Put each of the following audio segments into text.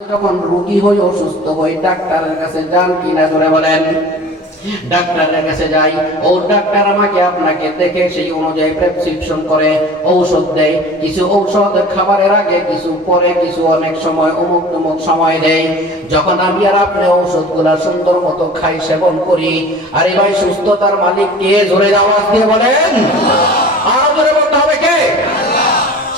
যখন রোগী হই অসুস্থ হই ডাক্তারের কাছে যান কিনা করে বলেন? ডাক্তারের কাছে যাই, ও ডাক্তার আমাকে আপনাকে দেখে সেই অনুযায়ী প্রেসক্রিপশন করে ঔষধ দেয়। কিছু ঔষধ খাবারের আগে, কিছু পরে, কিছু অনেক সময় অমুক তমুক সময় দেয়। যখন আমি আর আপনি ঔষধগুলা সুন্দর মতো খাই, সেবন করি, আরে ভাই সুস্থতার মালিক কে? জোরে আওয়াজ দিয়ে বলেন। আরো জোরে বলতে হবে কে?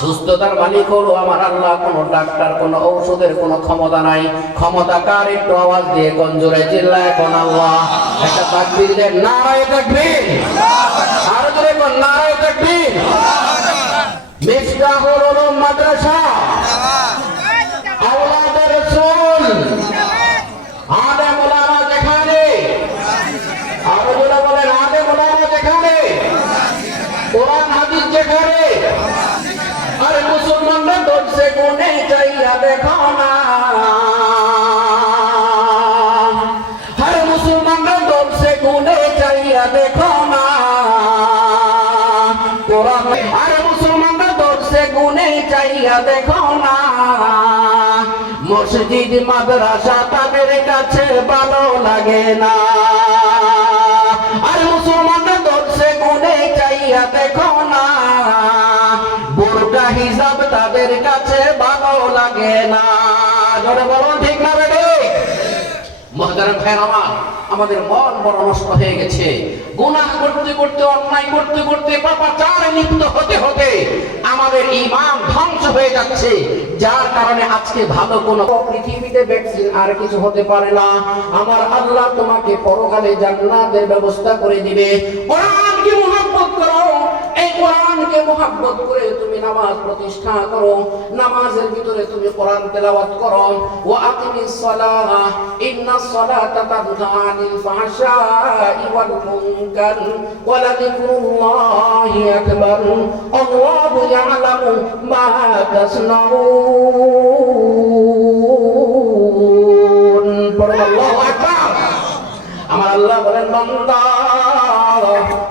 সুস্থতার মালিক হলো আমার আল্লাহ। কোন ডাক্তার, কোন ঔষধের কোন ক্ষমতা নাই। ক্ষমতা কার? একটু আওয়াজ দিয়ে কোন জোরে চিল্লায় কোন আল্লাহ। একটা তাকবীর দেন, নারায়ে তাকবীর। আর জোরে কোন নারায়ে তাকবীর। মিফতাহুল উলুম মাদ্রাসা, আওলাদে রাসূল, আলেম ওলামা যেখানে, আর জোরে বলেন আলেম ওলামা যেখানে, কোরআন হাদিস যেখানে, আরে মুসলমানরা দর্শে গুনে চাইয়া দেখো না, আরে মুসলমানরা দর্শে গুনে চাইয়া দেখো না কোরআন, আরে মুসলমানরা দর্শে গুনে চাইয়া দেখো না। মসজিদ মাদ্রাসা তাদের কাছে ভালো লাগে না। আরে মুসলমানরা দর্শে গুনে চাইয়া দেখো না। বোরকা হিজাব তাদের কাছে ভালো লাগে না। জোরে বলুন ঠিক না বেটি? মুহতারাম ভাইরা আমার, আমাদের মন বড় নষ্ট হয়ে গেছে। গুনাহ করতে করতে, অন্যায় করতে করতে, পাপাচারে লিপ্ত হতে হতে আমাদের ঈমান ধ্বংস হয়ে যাচ্ছে। যার কারণে আজকে ভালো কোনো পৃথিবীতে ভ্যাকসিন আর কিছু হতে পারে না। আমার আল্লাহ তোমাকে পরকালে জান্নাতের ব্যবস্থা করে দিবে। কোরআনকে মুহাব্বত করো, এই কোরআনকে মুহাব্বত করে তুমি নামাজ প্রতিষ্ঠা করো, নামাজের ভিতরে তুমি কোরআন তেলাওয়াত করো। ওয়া আকিমিস সালাহ ইন্নাস সালাতা তানহা আনিল ফাহশাই ওয়াল মুনকার ওয়া লাযিকরুল্লাহি আকবার আল্লাহু ইয়ালামু মা তাসনাউন। আল্লাহু আকবার। আমার আল্লাহ বলেন, বান্দা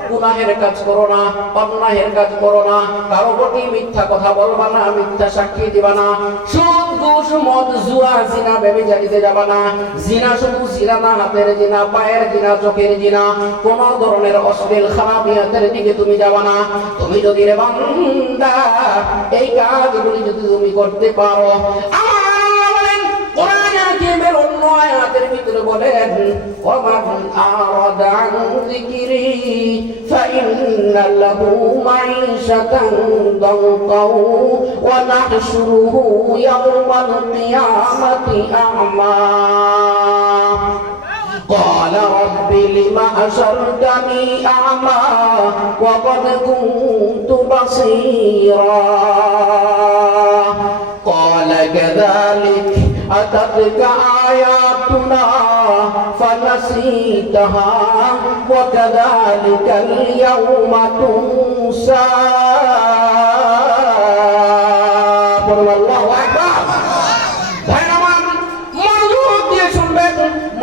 গুনাহের কাজ করো না, অন্যায়ের কাজ করো না, কারো প্রতি মিথ্যা কথা বলবা না, মিথ্যা সাক্ষী দিবা না, সুদ ঘুষ মদ জুয়া জিনা ব্যভিচারিতে যাবা না। জিনা শুধু জিনা না, হাতের জিনা, পায়ের জিনা, চোখের জিনা, কোন ধরনের অশ্লীল খারাপিয়াতের দিকে তুমি যাবা না। তুমি যদি রে বান্দা এই কাজগুলি যদি তুমি করতে পারো, অন্য আয়াতের ভিতরে বলেন, ওয়ামান আরাদা আন যিকরি ফাইন্না লাহু মাঈশাতান দানকাও ওয়া নাহশুরুহু ইয়াওমাল কিয়ামাতি আ'মা قال رب لم حشرتني أعمى وقد كنت بصيرا قال كذلك أتتك آياتنا فنسيتها وكذلك اليوم تنسى الله أكبر।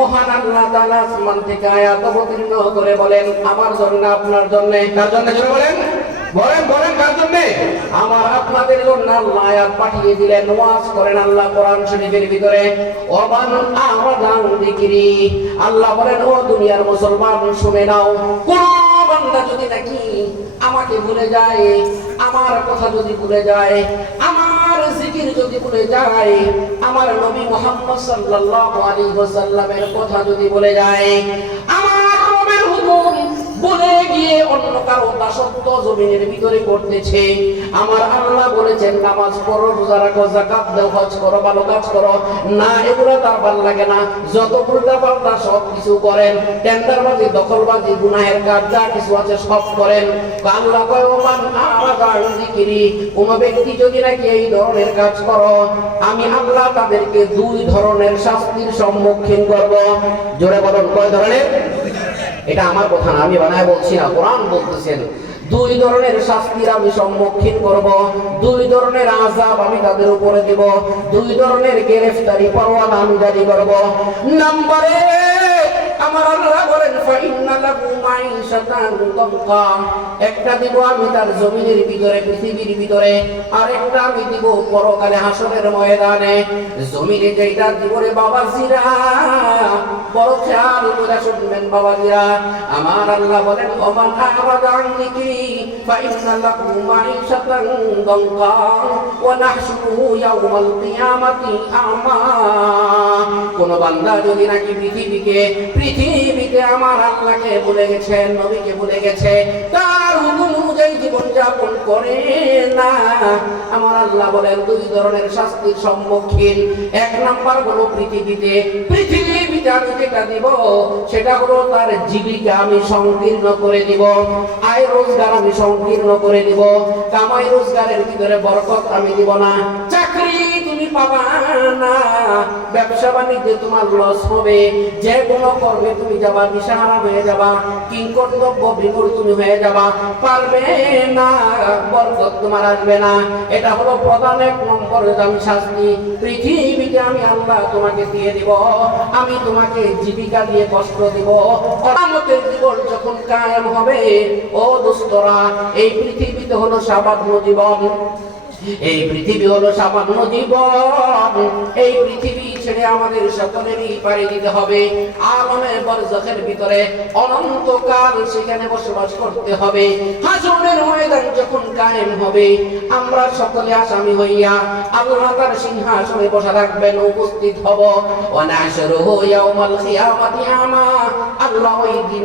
মহান আল্লাহ তাআলা আসমান থেকে আয়াত অবতীর্ণ করে বলেন, আমার জন্য, আপনার জন্য, কার জন্য জোরে বলেন, বলেন বলেন কার জন্য? আমার আপনাদের জন্য আল্লাহ আয়াত পাঠিয়ে দিলেন। ওয়াজ করেন আল্লাহ কোরআন শরীফের ভিতরে, ওয়ামান আরাদা আন যিকরি। আল্লাহ বলেন, ও দুনিয়ার মুসলমান শুনে নাও, কোন বান্দা যদি নাকি আমাকে ভুলে যায়, আমার কথা যদি ভুলে যায়, আমার জিকির যদি ভুলে যায়, আমার নবী মুহাম্মদ সাল্লাল্লাহু আলাইহি ওয়াসাল্লামের কথা যদি ভুলে যায়, আমার রবের হুকুম বলে গিয়ে অন্য কারো দাসত্ব জমিনের ভিতরে করতেছে, আমার আল্লাহ বলেছেন নামাজ পড়ো, রোজা রাখো, যাকাত দাও, হজ করো, ভালো কাজ করো না, এগুলো তার ভালো লাগে না। যত উল্টা পাল্টা সব কিছু করেন, টেন্ডারবাজি, দখলবাজি, গুনাহের কাজ যা কিছু আছে সব করেন। আল্লাহ কয়, ওমান আরাদা আন যিকরি, কোন ব্যক্তি যদি নাকি এই ধরনের কাজ করো, আমি আল্লাহ তাদেরকে দুই ধরনের শাস্তির সম্মুখীন করব। জোরে বলুন কয় ধরনের? এটা আমার কথা না, আমি বানায় বলছি না, কোরআন বলতেছেন। দুই ধরনের শাস্তির আমি সম্মুখীন করব, দুই ধরনের আযাব আমি তাদের উপরে দেব, দুই ধরনের গ্রেফতারি পরোয়ানা আমি জারি করব। নম্বরে আমার আল্লাহ বলেন ফাইন্না লাহু মাঈশাতান দানকা, একটা দিব আমি তার জমিনের ভিতরে, পৃথিবীর ভিতরে, আর একটা আমি দিব পরকালে হাসরের ময়দানে। জমিনে যেটা দিব রে বাবাজিরা, বড় খেয়াল করে শুনবেন বাবাজিরা, আমার আল্লাহ বলেন ওমান আরাদা আন যিকরি ফাইন্না লাহু মাঈশাতান দানকা ওয়া নাহশুরুহু ইয়াওমাল কিয়ামাতি আমা। কোন বান্দা যদি নাকি পৃথিবীতে আমার আল্লাহকে ভুলে গেছে, নবীকে ভুলে গেছে, তার হুকুম অনুযায়ী জীবন যাপন করে না, আমার আল্লাহ বলেন দুই ধরনের শাস্তির সম্মুখীন। এক নাম্বার হলো পৃথিবীতে আমি যেটা দিব সেটা হলো তার জীবিকা আমি সংকীর্ণ করে দিব, আয় রোজগার আমি সংকীর্ণ করে দিব, কামাই রোজগারের ভিতরে বরকত আমি দিব না, চাকরি তুমি পাবা না, ব্যবসা বাণিজ্যে তোমার লস হবে, যে কোনো কর্মে তুমি যাবা দিশাহারা হয়ে যাবা, কিংকর্তব্য বিমূঢ় তুমি হয়ে যাবা, পারবে না, বরকত তোমার আসবে না। এটা হলো প্রধান এক নম্বর আমি শাস্তি। পৃথিবীতে আমি আল্লাহ তোমাকে দিয়ে দিব, আমি তোমাকে জীবিকা দিয়ে কষ্ট দিব। কিয়ামতের দিবস যখন কায়েম হবে, ও দোস্তরা, এই পৃথিবীতে হলো সামান্য জীবন, এই পৃথিবী হলো সামান্য জীবন, এই পৃথিবী ছেড়ে আমাদের সকলেরই পাড়ি দিতে হবে আলমের বরজখের ভিতরে, অনন্তকাল সেখানে বসবাস করতে হবে। হাসরের ময়দান যখন কায়েম হবে, আমরা সকলে আসামি হইয়া আল্লাহ তার সিংহাসনে বসা রাখবেন, উপস্থিত হব। ওয়া নাহশুরুহু ইয়াওমাল কিয়ামাতি আমা, আল্লাহ ওই দিন